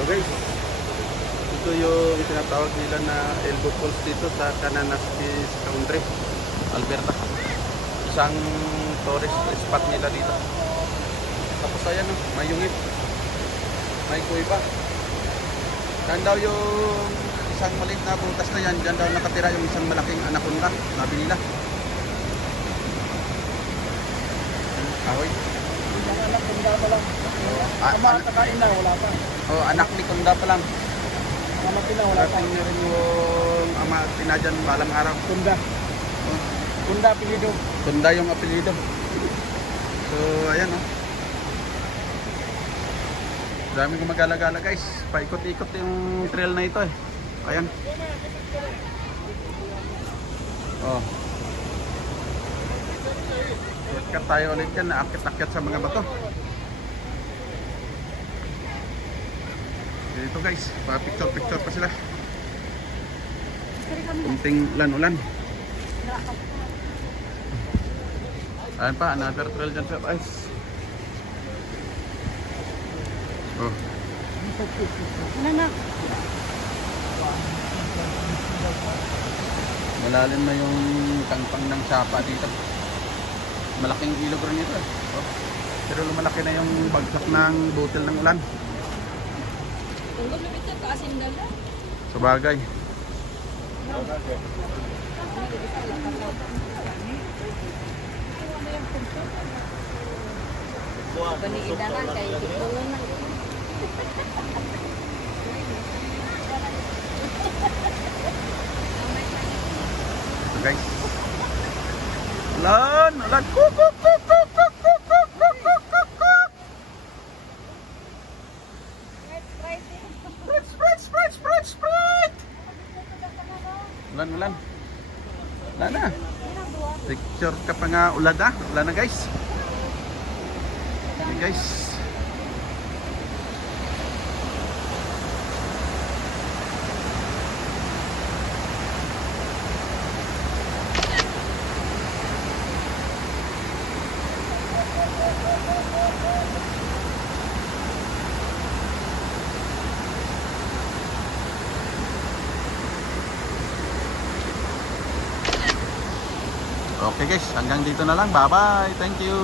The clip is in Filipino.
So guys, ito yung tinatawag nila na Elbow Falls dito sa Cananaskis Country, Alberta. Isang tourist spot nila dito. Tapos ayan o, may yungib, may kuiba. Yan daw yung isang maliit na butas na yan, dyan daw nakatira yung isang malaking anaconda, sabi nila. Kahoy. Anaconda pa lang. Kumakain na, wala pa. Oh, anak ni Kunda pa lang. Kamatin na, wala pa. Dating na rin yung ama tinadyan balang araw. Kunda. Oh, Kunda apelido. Kunda yung apelido. So, ayan oh. Daming gumagala-gala guys. Paikot-ikot yung trail na ito eh. Ayan. Oh. Shortcut tayo ulit yan. Naakit-akit sa mga bato. Dito guys. Pa-picture-picture pa sila. Kunting ulan-ulan. Ayan pa. Another trail dyan sa guys. Oh. Malalim na yung tangpang ng sapa dito. Malaking ilog rin ito eh. Oh. Pero lumalaki na yung bagsak ng butil ng ulan. Sabagay. Paniidaran kayo tulungan na. Ito guys. Ulan! Ulan! Kuk! Kuk! Kuk! Kuk! Kuk! Kuk! Kuk! Kuk! Kuk! Kuk! Kuk! Spread! Spread! Spread! Spread! Ulan! Ulan! Ulan na! Picture ka pa nga ulan na. Ulan na guys. Okay guys. Okay guys, hanggang dito na lang. Bye bye. Thank you.